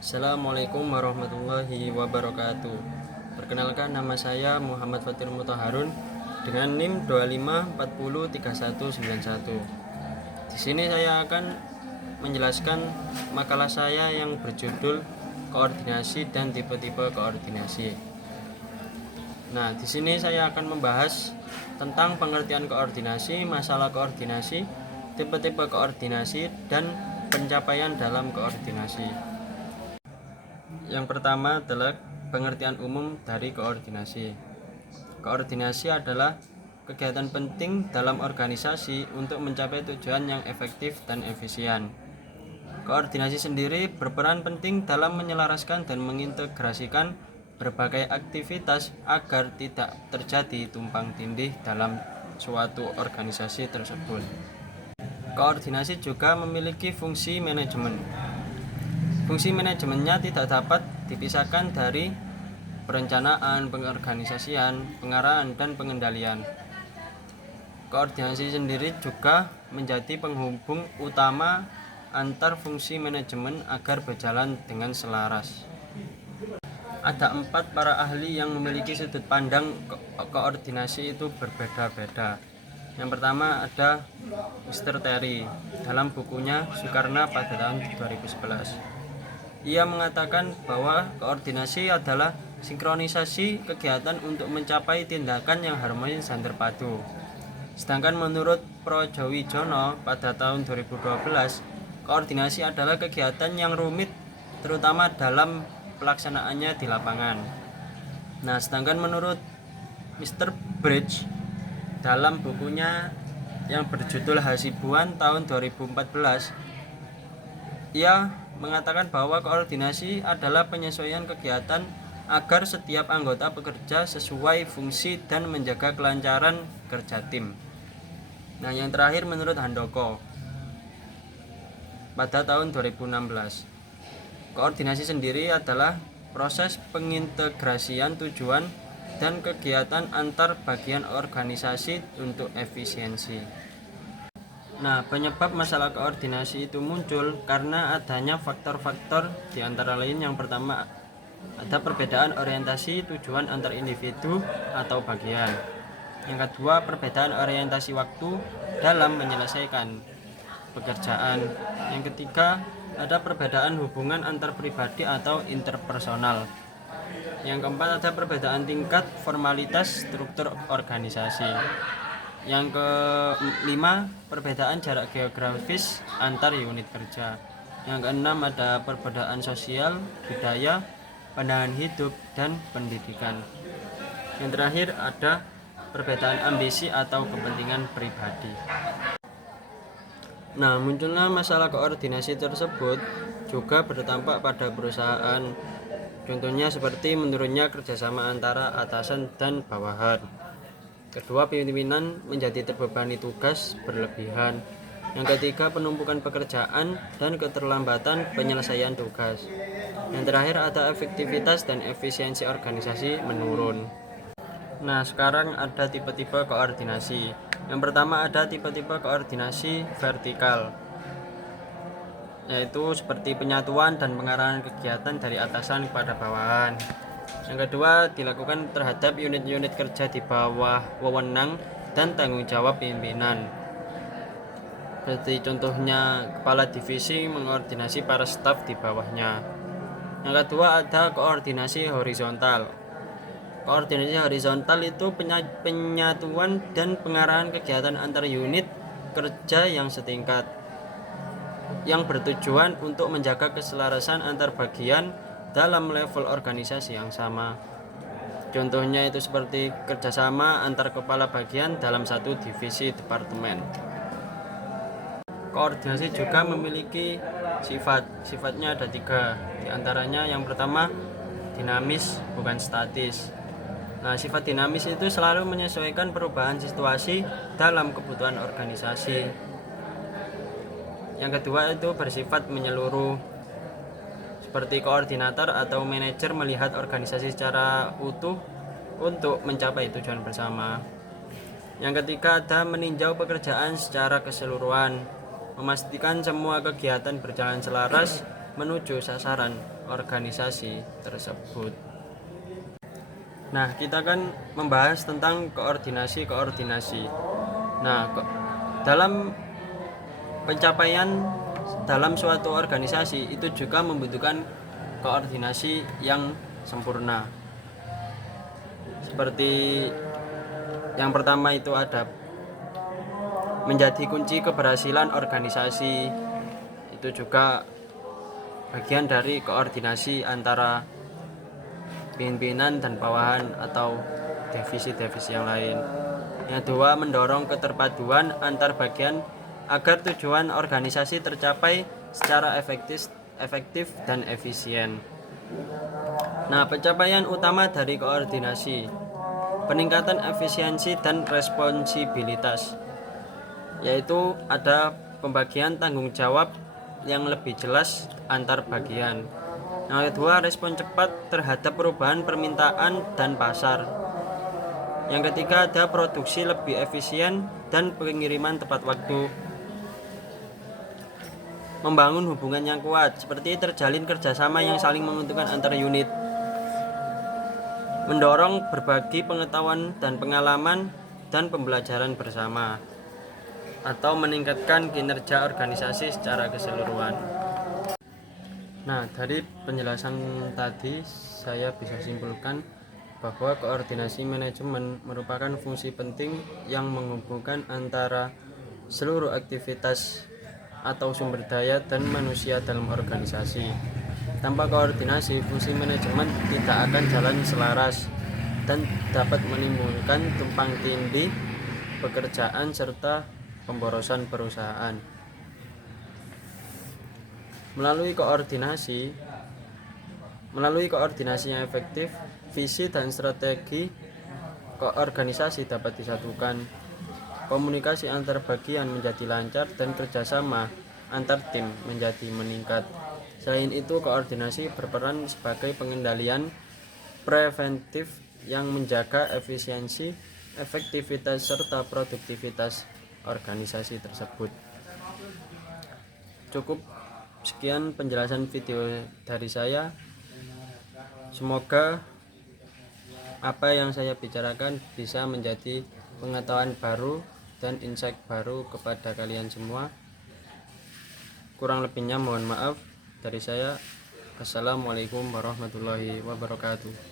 Assalamualaikum warahmatullahi wabarakatuh. Perkenalkan, nama saya Muhammad Fatir Muthaharun dengan NIM 25403191. Di sini saya akan menjelaskan makalah saya yang berjudul koordinasi dan tipe-tipe koordinasi. Nah, di sini saya akan membahas tentang pengertian koordinasi, masalah koordinasi, tipe-tipe koordinasi, dan pencapaian dalam koordinasi. Yang pertama adalah pengertian umum dari koordinasi. Koordinasi adalah kegiatan penting dalam organisasi untuk mencapai tujuan yang efektif dan efisien. Koordinasi sendiri berperan penting dalam menyelaraskan dan mengintegrasikan berbagai aktivitas agar tidak terjadi tumpang tindih dalam suatu organisasi tersebut. Koordinasi juga memiliki fungsi manajemen. Fungsi manajemennya tidak dapat dipisahkan dari perencanaan, pengorganisasian, pengarahan, dan pengendalian. Koordinasi sendiri juga menjadi penghubung utama antar fungsi manajemen agar berjalan dengan selaras. Ada 4 para ahli yang memiliki sudut pandang koordinasi itu berbeda-beda. Yang pertama ada Mr. Terry dalam bukunya Soekarno pada tahun 2011. Ia mengatakan bahwa koordinasi adalah sinkronisasi kegiatan untuk mencapai tindakan yang harmonis dan terpadu. Sedangkan menurut Projowijono pada tahun 2012, koordinasi adalah kegiatan yang rumit terutama dalam pelaksanaannya di lapangan. Nah, sedangkan menurut Mr. Bridge dalam bukunya yang berjudul Hasibuan tahun 2014, ia mengatakan bahwa koordinasi adalah penyesuaian kegiatan agar setiap anggota bekerja sesuai fungsi dan menjaga kelancaran kerja tim. Nah, yang terakhir menurut Handoko pada tahun 2016, koordinasi sendiri adalah proses pengintegrasian tujuan dan kegiatan antar bagian organisasi untuk efisiensi. Nah, penyebab masalah koordinasi itu muncul karena adanya faktor-faktor, di antara lain yang pertama ada perbedaan orientasi tujuan antar individu atau bagian. Yang kedua, perbedaan orientasi waktu dalam menyelesaikan pekerjaan. Yang ketiga, ada perbedaan hubungan antar pribadi atau interpersonal. Yang keempat, ada perbedaan tingkat formalitas struktur organisasi. Yang kelima, perbedaan jarak geografis antar unit kerja. Yang keenam, ada perbedaan sosial, budaya, pandangan hidup, dan pendidikan. Yang terakhir, ada perbedaan ambisi atau kepentingan pribadi. Nah, munculnya masalah koordinasi tersebut juga berdampak pada perusahaan. Contohnya seperti menurunnya kerjasama antara atasan dan bawahan. Kedua, pimpinan menjadi terbebani tugas berlebihan. Yang ketiga, penumpukan pekerjaan dan keterlambatan penyelesaian tugas. Yang terakhir, ada efektivitas dan efisiensi organisasi menurun. Nah, sekarang ada tipe-tipe koordinasi. Yang pertama ada tipe-tipe koordinasi vertikal, yaitu seperti penyatuan dan pengarahan kegiatan dari atasan kepada bawahan. Yang kedua dilakukan terhadap unit-unit kerja di bawah wewenang dan tanggung jawab pimpinan. Seperti contohnya kepala divisi mengkoordinasi para staf di bawahnya. Yang kedua ada koordinasi horizontal. Koordinasi horizontal itu penyatuan dan pengarahan kegiatan antar unit kerja yang setingkat, yang bertujuan untuk menjaga keselarasan antar bagian dalam level organisasi yang sama. Contohnya itu seperti kerjasama antar kepala bagian dalam satu divisi departemen. Koordinasi juga memiliki sifatnya ada 3. Di antaranya yang pertama dinamis, bukan statis. Nah, sifat dinamis itu selalu menyesuaikan perubahan situasi dalam kebutuhan organisasi. Yang kedua itu bersifat menyeluruh, seperti koordinator atau manajer melihat organisasi secara utuh untuk mencapai tujuan bersama. Yang ketiga ada meninjau pekerjaan secara keseluruhan, memastikan semua kegiatan berjalan selaras menuju sasaran organisasi tersebut. Nah, kita kan membahas tentang koordinasi. Nah, dalam pencapaian dalam suatu organisasi itu juga membutuhkan koordinasi yang sempurna. Seperti yang pertama itu ada menjadi kunci keberhasilan organisasi, itu juga bagian dari koordinasi antara pimpinan dan bawahan atau divisi-divisi yang lain. Yang kedua, mendorong keterpaduan antar bagian agar tujuan organisasi tercapai secara efektif dan efisien. Nah, pencapaian utama dari koordinasi: peningkatan efisiensi dan responsibilitas, yaitu ada pembagian tanggung jawab yang lebih jelas antar bagian. Yang kedua, respon cepat terhadap perubahan permintaan dan pasar. Yang ketiga, ada produksi lebih efisien dan pengiriman tepat waktu. Membangun hubungan yang kuat, seperti terjalin kerjasama yang saling menguntungkan antar unit. Mendorong berbagi pengetahuan dan pengalaman dan pembelajaran bersama, atau meningkatkan kinerja organisasi secara keseluruhan. Nah, dari penjelasan tadi saya bisa simpulkan bahwa koordinasi manajemen merupakan fungsi penting yang menghubungkan antara seluruh aktivitas atau sumber daya dan manusia dalam organisasi. Tanpa koordinasi, fungsi manajemen tidak akan jalan selaras dan dapat menimbulkan tumpang tindih pekerjaan serta pemborosan perusahaan. Melalui koordinasi yang efektif, visi dan strategi organisasi dapat disatukan, komunikasi antar bagian menjadi lancar, dan kerjasama antar tim menjadi meningkat. Selain itu, koordinasi berperan sebagai pengendalian preventif yang menjaga efisiensi, efektivitas, serta produktivitas organisasi tersebut. Cukup sekian penjelasan video dari saya. Semoga apa yang saya bicarakan bisa menjadi pengetahuan baru dan insight baru kepada kalian semua. Kurang lebihnya mohon maaf dari saya. Assalamualaikum warahmatullahi wabarakatuh.